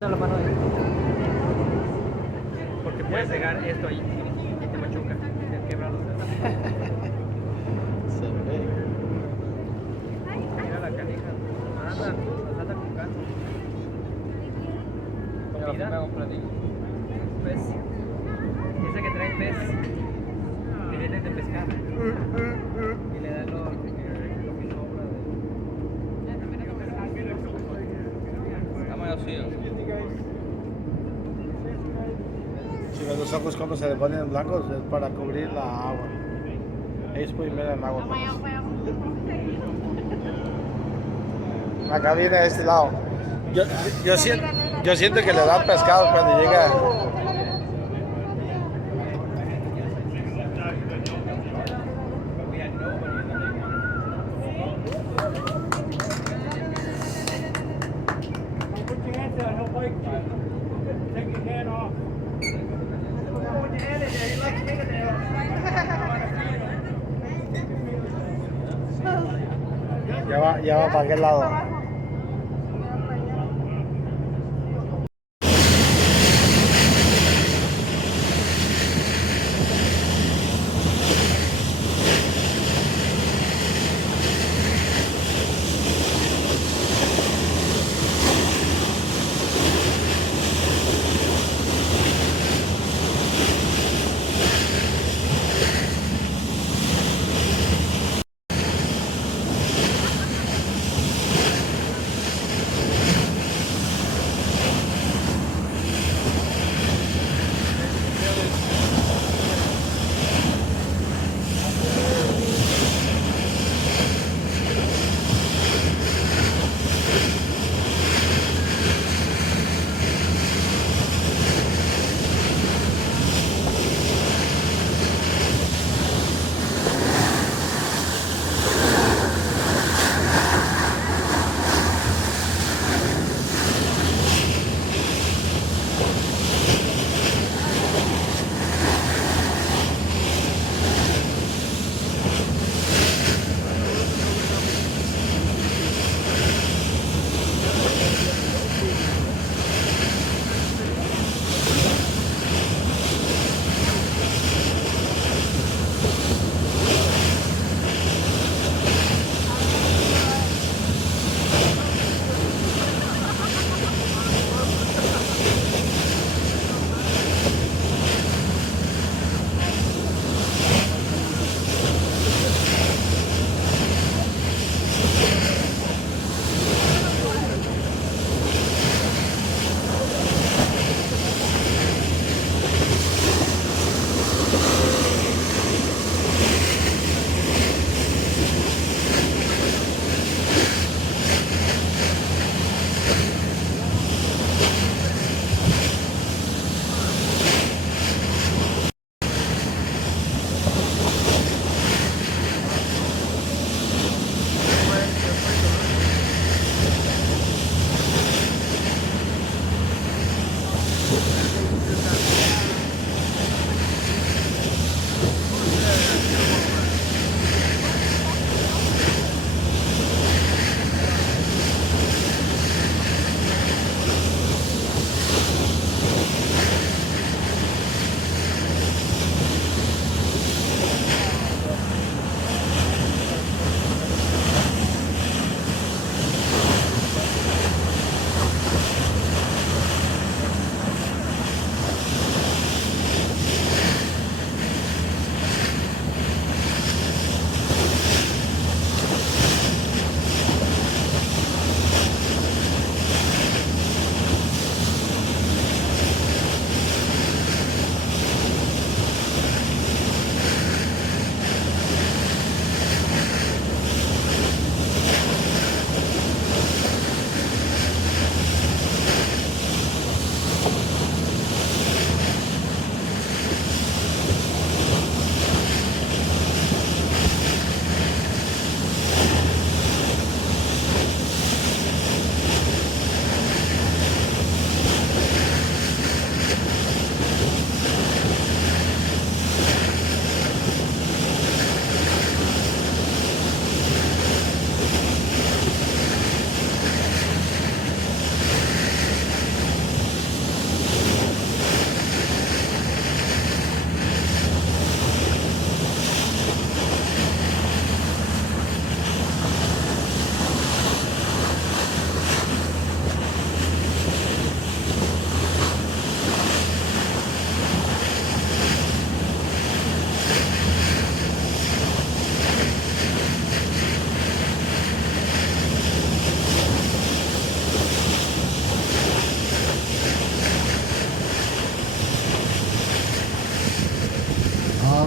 La mano ahí. Porque puedes pegar esto ahí y te machuca. Te quebra los dedos. Se ve. Mira la canija. Anda con gato. Comida. Pez. Dice que trae pez. Que vienen de pescar. Y le dan lo que sobra de... Si ves los ojos cuando se le ponen blancos es para cubrir la agua. Ellos pueden ver el agua. Acá viene a este lado. Yo siento que le da pescado cuando llega. Ya va para aquel lado.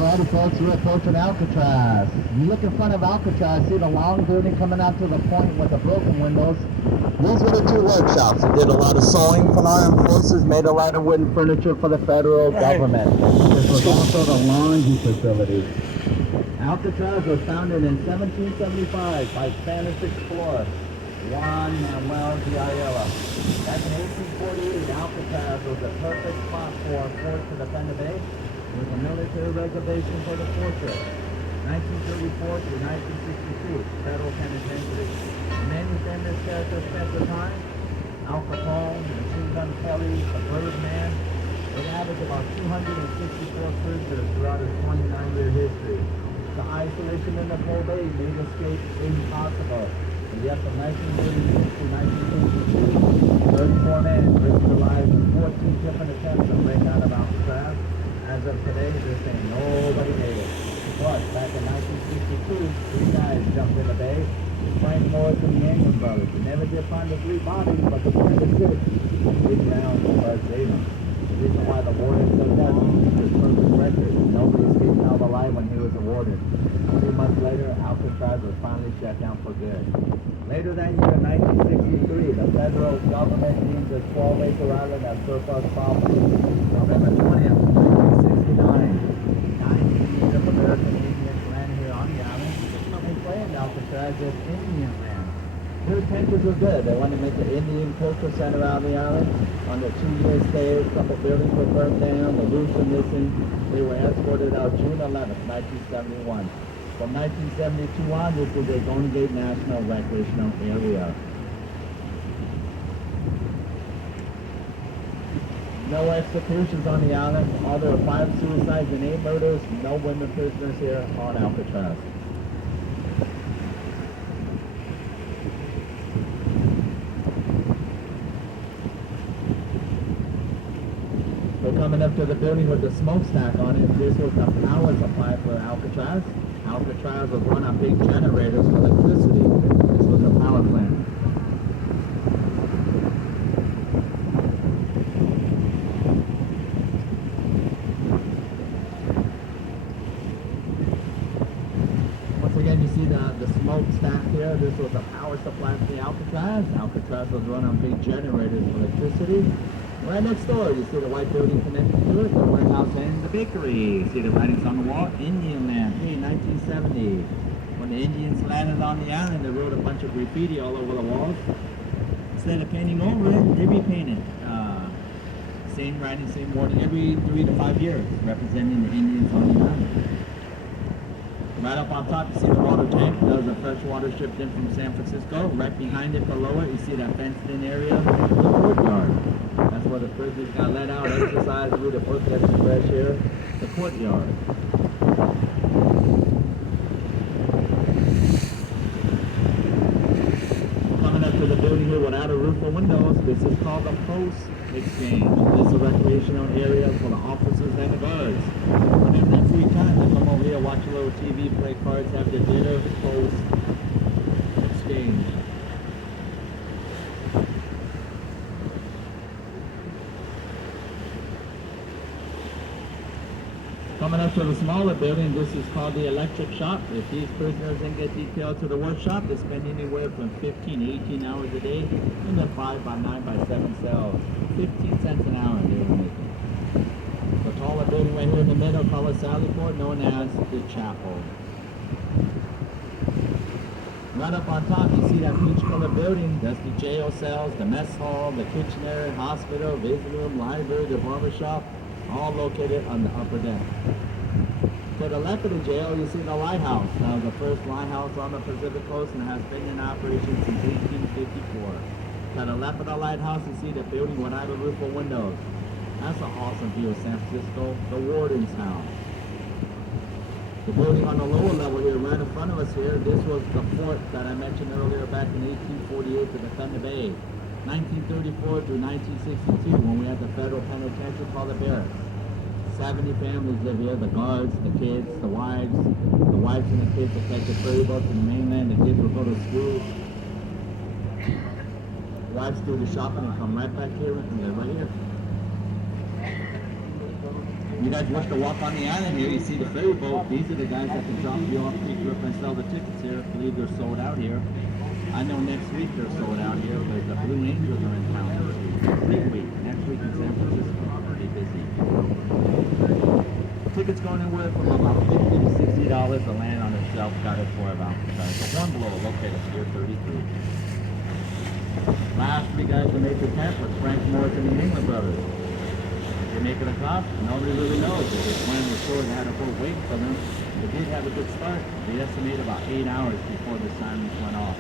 Alrighty folks, we're approaching Alcatraz. You look in front of Alcatraz, see the long building coming out to the point with the broken windows. These were the two workshops. They did a lot of sewing for law enforcement, made a lot of wooden furniture for the federal government. This was also the laundry facility. Alcatraz was founded in 1775 by Spanish explorer Juan Manuel de Ayala. Back in 1848, Alcatraz was the perfect spot for a fort to defend the bay, with a military reservation for the fortress. 1934 to 1962, federal penitentiary. Many famous characters spent the time. Al Capone, Machine Gun Kelly, the Birdman. It averaged about 264 prisoners throughout its 29-year history. The isolation in the Cold Bay made escape impossible. And yet from 1936 to 1952, 34 men risked their lives in 14 different attempts to break out of Alcatraz. As of today, they're saying nobody made it. But back in 1962, 3 guys jumped in the bay. Frank Morris and the Ingram brothers. They never did find the 3 bodies, but the 26 big rounds was David. The reason why the warden said that is his perfect record. Nobody escaped out alive when he was awarded. 2 months later, Alcatraz was finally shut down for good. Later that year, in 1963, the federal government deemed the 12-acre island as surplus property. November 20th, 1969, 9 Native American Indians landed here on the island. They claimed Alcatraz as Indian land. Their intentions were good. They wanted to make an Indian culture center out of the island. On their 2-year stay, a couple buildings were burned down, the roofs were missing. They were escorted out June 11th, 1971. From 1972 on, this is a Golden Gate National Recreational Area. No executions on the island. All there were 5 suicides and 8 murders. No women prisoners here on Alcatraz. We're coming up to the building with the smokestack on it. This was the power supply for Alcatraz. Alcatraz was run on big generators for electricity. This was a power plant. Once again, you see the smokestack here. This was a power supply for the Alcatraz. Alcatraz was run on big generators for electricity. Right next door, you see the white building connected to it, the warehouse and the bakery. You see the writings on the wall, Indian land, hey, 1970. When the Indians landed on the island, they wrote a bunch of graffiti all over the walls. Instead of painting over it, they repainted. Same writing, same wording, every 3 to 5 years, representing the Indians on the island. Right up on top, you see the water tank. That was a fresh water shipped in from San Francisco. Right behind it, below it, you see that fenced-in area, the courtyard. That's where the prisoners got let out, exercise, read a book, get some fresh air. The courtyard. Coming up to the building here without a roof or windows, this is called the Post Exchange. This is a recreational area for the officers and the guards. Whenever they have free time, they come over here, watch a little TV, play cards, have their dinner. Post Exchange. Coming up to the smaller building, this is called the electric shop. If these prisoners didn't get detailed to the workshop, they spend anywhere from 15 to 18 hours a day in the 5 by 9 by 7 cells. 15 cents an hour they were making. The taller building right here in the middle, called Sally Port, known as the chapel. Right up on top, you see that peach-colored building. That's the jail cells, the mess hall, the kitchen area, hospital, visiting room, library, the barber shop, all located on the upper deck. To the left of the jail, you see the lighthouse. That was the first lighthouse on the Pacific coast and has been in operation since 1854. To the left of the lighthouse, you see the building without a roof or windows. That's an awesome view of San Francisco, the warden's house. The building on the lower level here, right in front of us here, this was the fort that I mentioned earlier back in 1848 to defend the bay. 1934 through 1962, when we had the federal penitentiary called the barracks. 70 families live here, the guards, the kids, the wives and the kids that take the ferry boats to the mainland, the kids will go to school. The wives do the shopping and come right back here and live right here. You guys wish to walk on the island here, you see the ferry boat. These are the guys that can drop you off, pick you up, and sell the tickets here. I believe they're sold out here. I know next week they're sold out here because the Blue Angels are in town this week. Big week. Next week in San Francisco. Pretty busy. Tickets going anywhere from about $50 to $60. The land on itself got it for about the one below located here 33. Last three guys to make the tent was Frank Morris and the England brothers. They make it across, nobody really knows. They just went in the store and had a boat waiting for them. They did have a good start. They estimate about 8 hours before the sirens went off.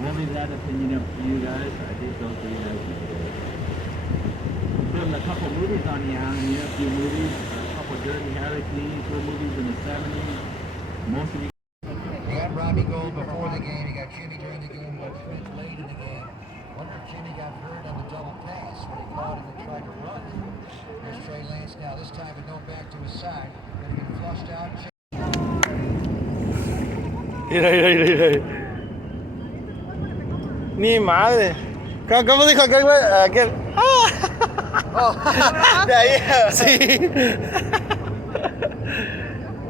We'll leave that opinion up to you guys. I think those are you guys. Filmed a couple movies on the island here, a few movies, a couple Dirty Harry Clean movies in the 70s. Most of you. You got Robbie Gold before the game, you got Jimmy during the game, you got Trent late in the game. Wonder if Jimmy got hurt on the double pass when he caught him and tried to run. There's Trey Lance now, this time to go back to his side. Gonna get flushed out. Mira. Ni madre. ¿Cómo dijo aquel? ¡Ah! De ahí, sí.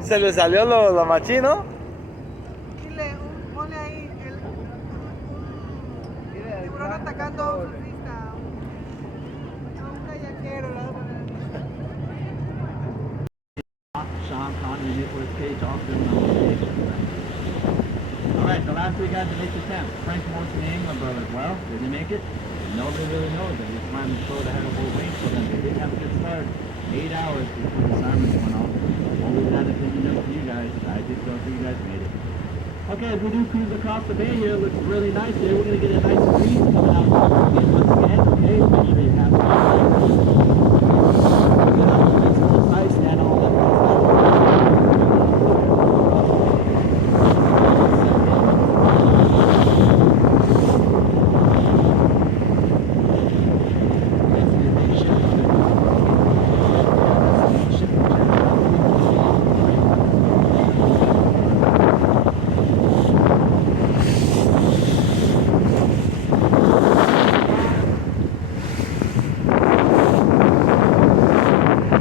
Se le salió lo machino. Dile, ponle ahí el tiburón atacando a un surfista. A un kayakero, la verdad. Sean Connery, Nicolas Cage, all filmed on location. Alright, the last three guys to make the tent. Frank Morris and the England brothers. Well, did they make it? Nobody really knows. They just ran the show to have a whole wait for them. They did have a good start. 8 hours before the sirens went off. Only that opinion up to you guys. I just don't think you guys made it. Okay, as we do cruise across the bay here, it looks really nice here. We're going to get a nice breeze coming out once again. Okay, make sure you have